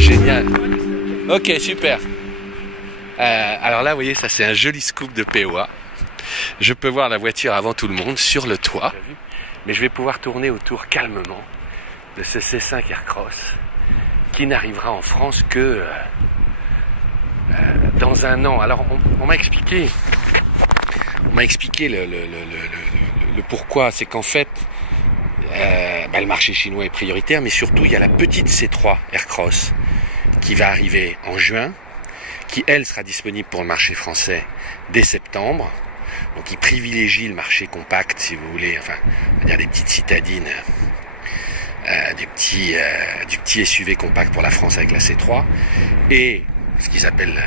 génial. Ok, super. Alors là, vous voyez, ça c'est un joli scoop de POA. Je peux voir la voiture avant tout le monde sur le toit. Mais je vais pouvoir tourner autour calmement de ce C5 Aircross qui n'arrivera en France que dans un an. Alors on m'a expliqué le pourquoi. C'est qu'en fait le marché chinois est prioritaire, mais surtout il y a la petite C3 Aircross qui va arriver en juin, qui elle sera disponible pour le marché français dès septembre. Donc il privilégie le marché compact, si vous voulez, enfin, on va dire des petites citadines, du petit SUV compact pour la France avec la C3, et ce qu'ils appellent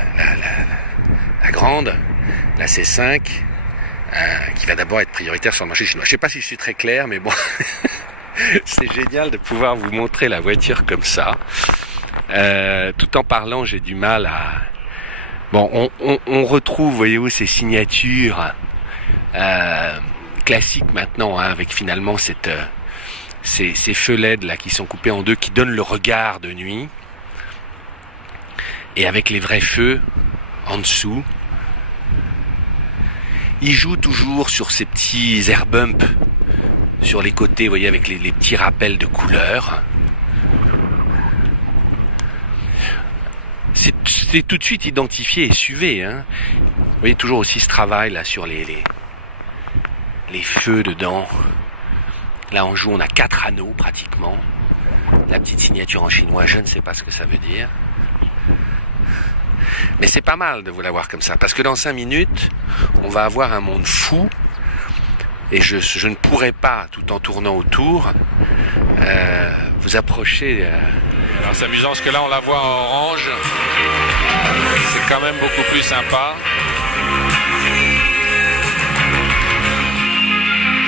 la grande, la C5, qui va d'abord être prioritaire sur le marché chinois. Je ne sais pas si je suis très clair, mais bon, c'est génial de pouvoir vous montrer la voiture comme ça. Tout en parlant, j'ai du mal à... Bon, on retrouve, voyez-vous, ces signatures classiques maintenant, hein, avec finalement ces feux LED là qui sont coupés en deux, qui donnent le regard de nuit, et avec les vrais feux en dessous. Il joue toujours sur ces petits air bumps sur les côtés, vous voyez, avec les petits rappels de couleurs. C'est tout de suite identifié SUV, hein. Vous voyez toujours aussi ce travail là sur les feux dedans. Là en joue, on a 4 anneaux pratiquement. La petite signature en chinois, je ne sais pas ce que ça veut dire. Mais c'est pas mal de vous l'avoir comme ça, parce que dans 5 minutes, on va avoir un monde fou. Et je ne pourrai pas, tout en tournant autour, vous approcher. Alors c'est amusant parce que là on la voit en orange. C'est quand même beaucoup plus sympa.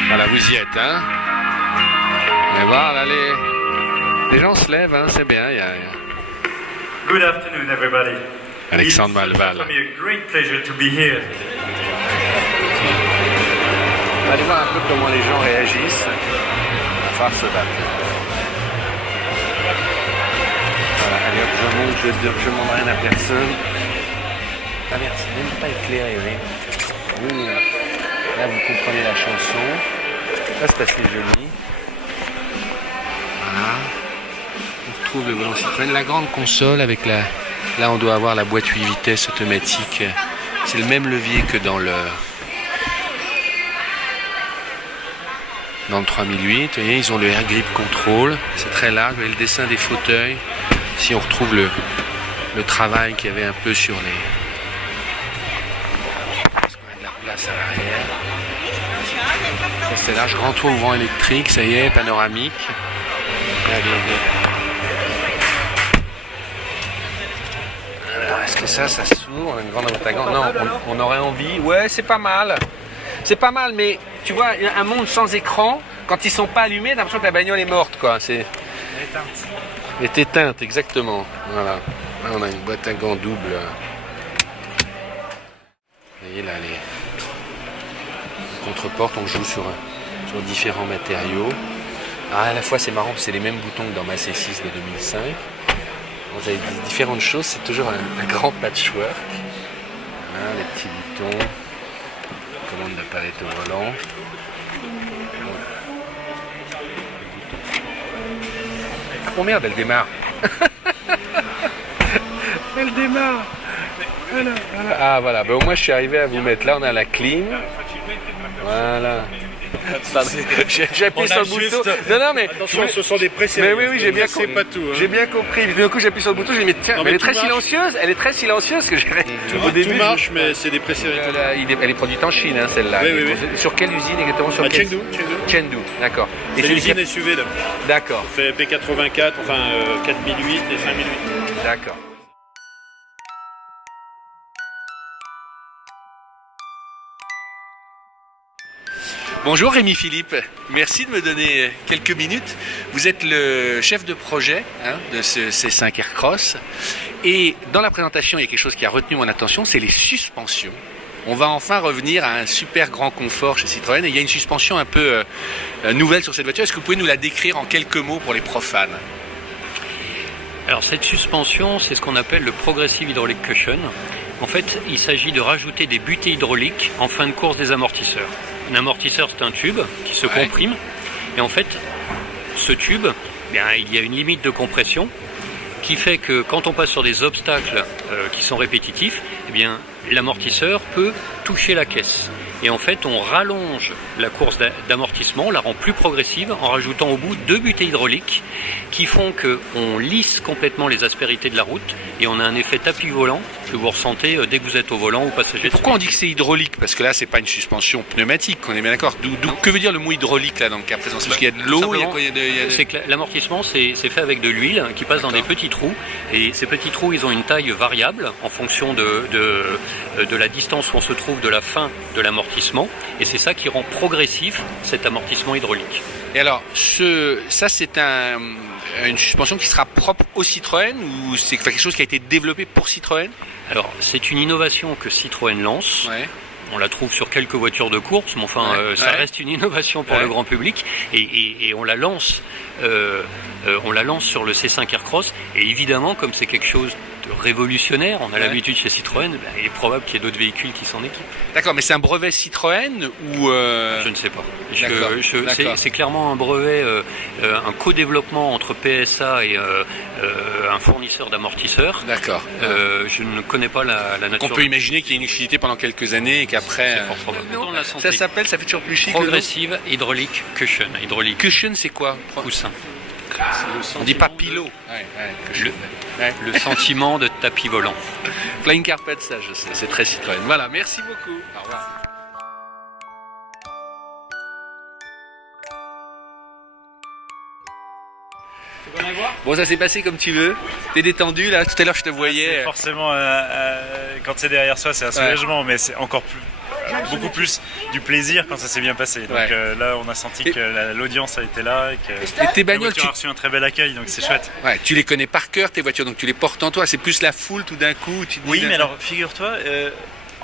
Voilà, vous y êtes, hein. Et voilà, les gens se lèvent, hein, c'est bien. Good afternoon, everybody. Alexandre Malval. It's a great pleasure to be here. On va aller voir un peu comment les gens réagissent. On va falloir se battre. Voilà, allez hop, je monte, je demande rien à personne. Ah merde, c'est même pas éclairé, oui. Là vous comprenez la chanson. Là c'est assez joli. Voilà. On retrouve le volant Citroën. La grande console avec la... Là on doit avoir la boîte 8 vitesses automatique. C'est le même levier que dans le 3008, vous voyez, ils ont le Air Grip Control, c'est très large, vous voyez le dessin des fauteuils. Ici on retrouve le travail qu'il y avait un peu sur les... Parce qu'on a de la place à l'arrière. Ça c'est large, grand toit ouvrant électrique, ça y est, panoramique. Alors est-ce que ça s'ouvre? On a une grande boîte à gants. Non, on aurait envie. Ouais, c'est pas mal. C'est pas mal, mais tu vois, un monde sans écran, quand ils sont pas allumés, t'as l'impression que la bagnole est morte, quoi. C'est éteinte. Elle est éteinte, exactement. Voilà. Là, on a une boîte à gants double. Vous voyez là, les contreportes, on joue sur différents matériaux. Alors, à la fois, c'est marrant, c'est les mêmes boutons que dans ma C6 de 2005. Vous avez différentes choses, c'est toujours un grand patchwork. Voilà, les petits boutons. Commande de palette au volant. Oh merde, elle démarre. Elle démarre. Voilà, voilà. Ah voilà, ben, au moins je suis arrivé à vous mettre là, on a la clim. Voilà. J'appuie sur le bouton. Non, mais attention, ce sont des pressions. Mais oui, j'ai bien compris. Pas tout. Hein. J'ai bien compris. D'un coup, j'appuie sur le bouton, je me dis tiens, mais elle est très silencieuse. Elle est très silencieuse que j'ai. Au début, tout marche, mais c'est des pressions. Elle est produite en Chine, hein, celle-là. Oui. Sur quelle usine exactement? Sur Chengdu. Chengdu, d'accord. C'est l'usine SUV là. D'accord. On fait P84, enfin 4008 et 5008. D'accord. Bonjour Rémi Philippe, merci de me donner quelques minutes. Vous êtes le chef de projet de ce C5 Aircross et dans la présentation il y a quelque chose qui a retenu mon attention, c'est les suspensions. On va enfin revenir à un super grand confort chez Citroën et il y a une suspension un peu nouvelle sur cette voiture. Est-ce que vous pouvez nous la décrire en quelques mots pour les profanes? Alors cette suspension, c'est ce qu'on appelle le Progressive Hydraulic Cushion. En fait, il s'agit de rajouter des butées hydrauliques en fin de course des amortisseurs. Un amortisseur, c'est un tube qui se comprime. Et en fait, ce tube, il y a une limite de compression qui fait que quand on passe sur des obstacles qui sont répétitifs, l'amortisseur peut toucher la caisse. Et en fait, on rallonge la course d'amortissement, on la rend plus progressive en rajoutant au bout 2 butées hydrauliques qui font qu'on lisse complètement les aspérités de la route et on a un effet tapis volant que vous ressentez dès que vous êtes au volant ou passager. Pourquoi on dit que c'est hydraulique? Parce que là, c'est pas une suspension pneumatique, on est bien d'accord. Que veut dire le mot hydraulique là dans le cas présent? C'est parce qu'il y a de l'eau, C'est que l'amortissement, c'est fait avec de l'huile qui passe dans des petits trous. Et ces petits trous, ils ont une taille variable en fonction de la distance où on se trouve de la fin de l'amortissement. Et c'est ça qui rend progressif cet amortissement hydraulique. Et alors, ça c'est une suspension qui sera propre au Citroën ou c'est quelque chose qui a été développé pour Citroën? Alors, c'est une innovation que Citroën lance. Ouais. On la trouve sur quelques voitures de course, mais enfin, ça reste une innovation pour le grand public. Et on la lance sur le C5 Aircross. Et évidemment, comme c'est quelque chose de révolutionnaire, on a l'habitude chez Citroën, il est probable qu'il y ait d'autres véhicules qui s'en équipent. D'accord, mais c'est un brevet Citroën ou Je ne sais pas. C'est clairement un brevet, un co-développement entre PSA et un fournisseur d'amortisseurs. D'accord. Je ne connais pas la nature. On peut imaginer qu'il y ait une utilité pendon quelques années et qu'après... C'est fort probable. Ça s'appelle, ça fait toujours plus chic. Progressive Hydraulic Cushion. Cushion, c'est quoi? Coussin. On dit pas pilot. Le sentiment de tapis volant. Flying carpet, ça je sais, c'est très Citroën. Voilà, merci beaucoup. Au revoir. Bon, ça s'est passé comme tu veux. T'es détendu là. Tout à l'heure, je te voyais. Forcément, quand c'est derrière soi, c'est un soulagement, mais c'est encore plus. Beaucoup plus du plaisir quand ça s'est bien passé. Donc là, on a senti que l'audience a été là et que tes bagnoles, a reçu un très bel accueil, donc c'est chouette. Ouais, tu les connais par cœur tes voitures, donc tu les portes en toi. C'est plus la foule tout d'un coup. Oui, mais alors figure-toi.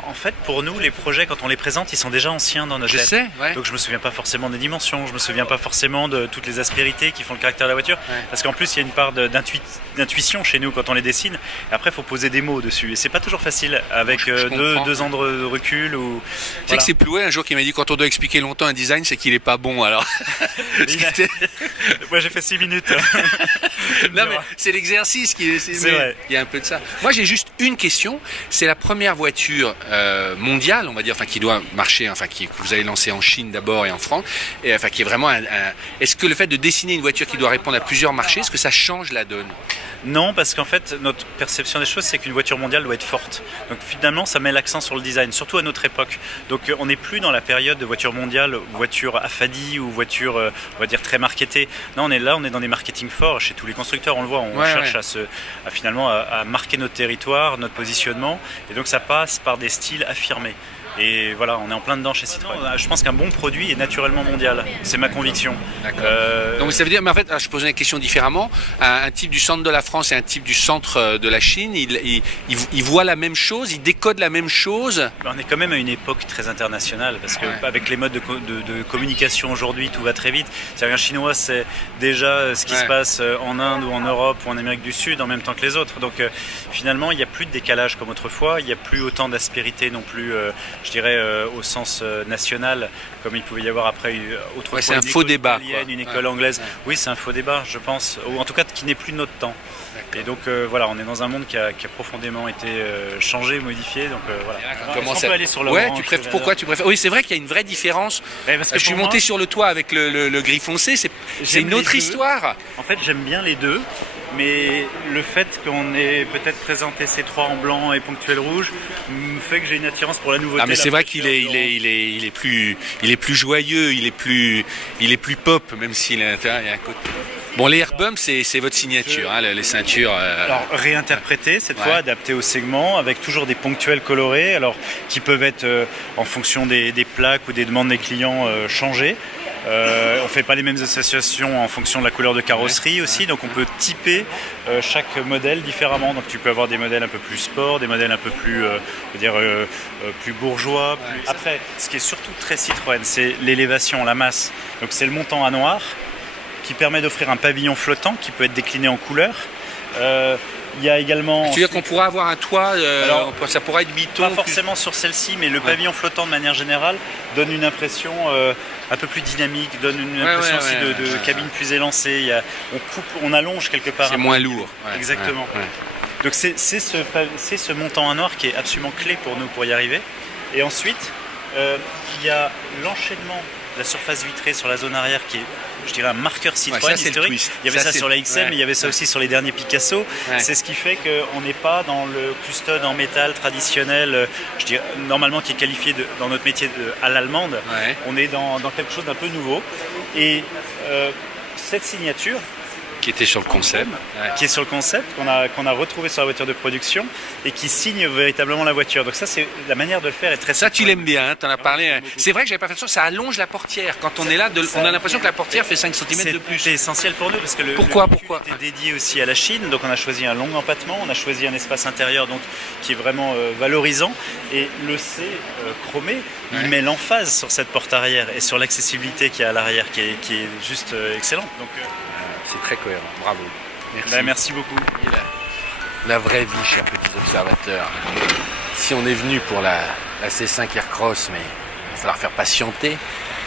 En fait, pour nous, les projets, quand on les présente, ils sont déjà anciens dans notre tête. Je sais, ouais. Donc je me souviens pas forcément des dimensions, je me souviens pas forcément de toutes les aspérités qui font le caractère de la voiture. Ouais. Parce qu'en plus, il y a une part d'intuition chez nous quand on les dessine. Et après, il faut poser des mots dessus. Et c'est pas toujours facile avec deux ans de recul. Ou... Tu sais que c'est Plouet un jour qui m'a dit quand on doit expliquer longtemps un design, c'est qu'il est pas bon. Alors. Moi, j'ai fait 6 minutes. Non, mais c'est l'exercice qui est. C'est vrai. Il y a un peu de ça. Moi, j'ai juste une question. C'est la première voiture mondiale, on va dire, enfin qui doit marcher, enfin que vous avez lancé en Chine d'abord et en France, et enfin qui est vraiment Est-ce que le fait de dessiner une voiture qui doit répondre à plusieurs marchés, est-ce que ça change la donne? Non, parce qu'en fait, notre perception des choses, c'est qu'une voiture mondiale doit être forte. Donc finalement, ça met l'accent sur le design, surtout à notre époque. Donc on n'est plus dans la période de voiture mondiale, voiture affadie ou voiture, on va dire, très marketée. Non, on est dans des marketing forts. Chez tous les constructeurs, on le voit, on cherche à marquer notre territoire, notre positionnement. Et donc ça passe par des styles affirmés. Et voilà, on est en plein dedans chez Citroën. Je pense qu'un bon produit est naturellement mondial. C'est ma conviction. D'accord. Donc ça veut dire, mais en fait, je posais la question différemment. Un type du centre de la France et un type du centre de la Chine, ils voient la même chose, ils décodent la même chose. On est quand même à une époque très internationale parce que avec les modes de communication aujourd'hui, tout va très vite. C'est-à-dire qu'un Chinois, c'est déjà ce qui se passe en Inde ou en Europe ou en Amérique du Sud en même temps que les autres. Donc finalement, il n'y a plus de décalage comme autrefois. Il n'y a plus autant d'aspérité non plus. Je dirais au sens national, comme il pouvait y avoir après autrefois c'est un faux débat, une école anglaise. Oui, c'est un faux débat, je pense, ou en tout cas qui n'est plus notre temps. Et donc voilà, on est dans un monde qui a profondément été changé, modifié. Donc voilà. Comment on peut aller sur le pourquoi tu préfères? Oui, c'est vrai qu'il y a une vraie différence. Je suis monté sur le toit avec le gris foncé, c'est une autre histoire. En fait, j'aime bien les deux. Mais le fait qu'on ait peut-être présenté ces trois en blanc et ponctuel rouge me fait que j'ai une attirance pour la nouveauté. Ah mais c'est vrai qu'il est plus joyeux, il est plus pop, même s'il est à l'intérieur, il y a un côté. Bon, les airbumps, c'est votre signature, les ceintures. Alors réinterprétées cette fois, adaptées au segment, avec toujours des ponctuels colorés, alors qui peuvent être en fonction des plaques ou des demandes des clients changées. On ne fait pas les mêmes associations en fonction de la couleur de carrosserie aussi, donc on peut typer chaque modèle différemment. Donc tu peux avoir des modèles un peu plus sport, des modèles un peu plus, plus bourgeois. Après, ce qui est surtout très Citroën, c'est l'élévation, la masse. Donc c'est le montant à noir qui permet d'offrir un pavillon flottant qui peut être décliné en couleurs. Il y a également... Tu veux dire qu'on pourra avoir un toit, Alors, ça pourra être biton. Pas forcément sur celle-ci, mais le pavillon flottant de manière générale donne une impression un peu plus dynamique, donne une impression aussi de cabine plus élancée. On allonge quelque part. C'est moins lourd. Exactement. Donc c'est ce montant en noir qui est absolument clé pour nous pour y arriver. Et ensuite, il y a l'enchaînement de la surface vitrée sur la zone arrière qui est, je dirais, un marqueur Citroën historique. Il y avait ça sur la XM, mais il y avait ça aussi sur les derniers Picasso. C'est ce qui fait qu'on n'est pas dans le custode en métal traditionnel, je dirais, normalement qui est qualifié dans notre métier à l'allemande. On est dans quelque chose d'un peu nouveau. Et cette signature, qui était sur le concept. Qui est sur le concept, qu'on a retrouvé sur la voiture de production et qui signe véritablement la voiture. Donc ça, c'est la manière de le faire est très Ça, tu l'aimes bien, tu en as parlé. C'est vrai que j'avais pas fait ça, ça allonge la portière. Quand on est là, on a l'impression que la portière fait 5 cm de plus. C'est essentiel pour nous parce que le Pourquoi est dédié aussi à la Chine. Donc on a choisi un long empattement, on a choisi un espace intérieur donc, qui est vraiment valorisant. Et le C chromé, il met l'emphase sur cette porte arrière et sur l'accessibilité qu'il y a à l'arrière qui est juste excellente. Donc, c'est très cohérent, bravo. Merci. Merci beaucoup. La vraie vie, chers petits observateurs. Si on est venu pour la C5 Aircross, mais il va falloir faire patienter.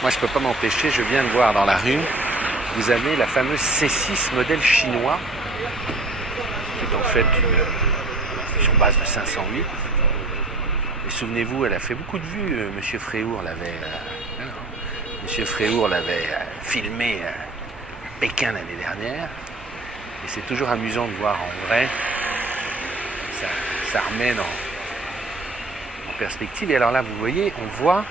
Moi, je ne peux pas m'empêcher, je viens de voir dans la rue, vous avez la fameuse C6 modèle chinois, qui est en fait sur base de 508. Et souvenez-vous, elle a fait beaucoup de vues. Monsieur Fréhour l'avait filmé Pékin l'année dernière, et c'est toujours amusant de voir en vrai, ça remet en perspective. Et alors là, vous voyez, on voit,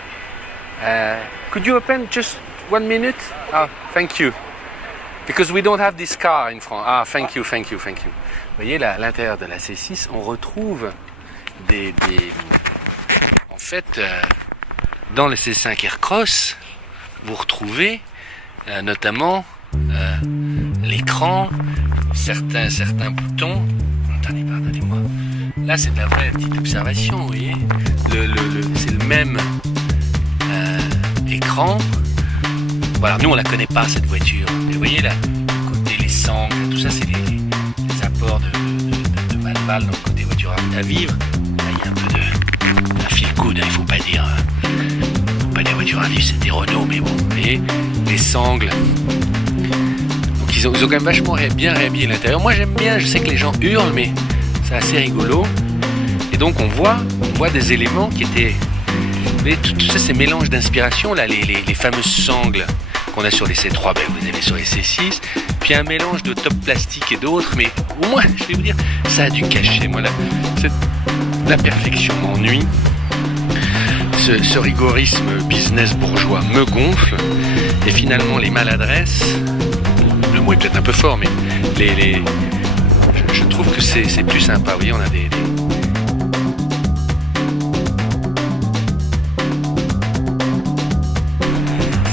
could you open just 1 minute? Ah, thank you. Because we don't have this car in France. Ah, thank you. Vous voyez, là, à l'intérieur de la C6, on retrouve en fait, dans le C5 Aircross, vous retrouvez notamment l'écran, certains boutons. Attendez, pardonnez-moi. Là, c'est de la vraie petite observation, vous voyez. C'est le même écran. Voilà, nous, on la connaît pas, cette voiture. Mais vous voyez, là, côté les sangles, tout ça, c'est les apports de Valval dans le côté voiture à vivre. Là, il y a un peu de feel good, il faut pas dire voiture à vivre, c'est des Renault, mais bon, vous voyez, les sangles. Donc ils ont quand même vachement bien réhabillé l'intérieur. Moi j'aime bien, je sais que les gens hurlent, mais c'est assez rigolo. Et donc on voit des éléments qui étaient... Vous voyez, tout ça, ces mélanges d'inspiration, là, les fameuses sangles qu'on a sur les C3, ben, vous avez sur les C6, puis un mélange de top plastique et d'autres, mais au moins, je vais vous dire, ça a du cachet. Moi, la perfection m'ennuie. Ce rigorisme business bourgeois me gonfle, et finalement les maladresses, le mot est peut-être un peu fort, mais je trouve que c'est plus sympa. Vous voyez, on a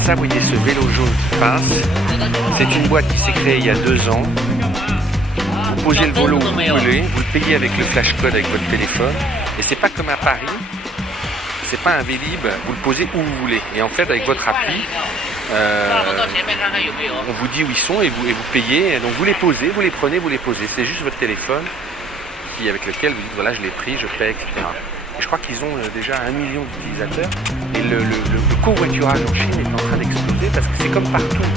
ça, vous voyez, ce vélo jaune qui passe, c'est une boîte qui s'est créée il y a 2 ans. Vous posez le vélo où vous voulez, vous le payez avec le flash code avec votre téléphone, et c'est pas comme à Paris. C'est pas un Vélib, vous le posez où vous voulez. Et en fait, avec votre appli, on vous dit où ils sont et vous payez. Donc vous les posez, vous les prenez, vous les posez. C'est juste votre téléphone avec lequel vous dites voilà, je l'ai pris, je paie, etc. Et je crois qu'ils ont déjà 1 million d'utilisateurs. Et le covoiturage en Chine est en train d'exploser parce que c'est comme partout.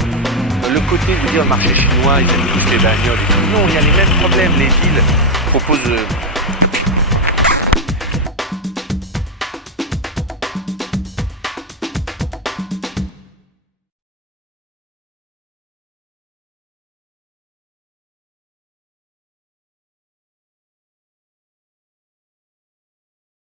Le côté de vous dire le marché chinois, ils aiment tous les bagnoles et tout. Non, il y a les mêmes problèmes. Les villes proposent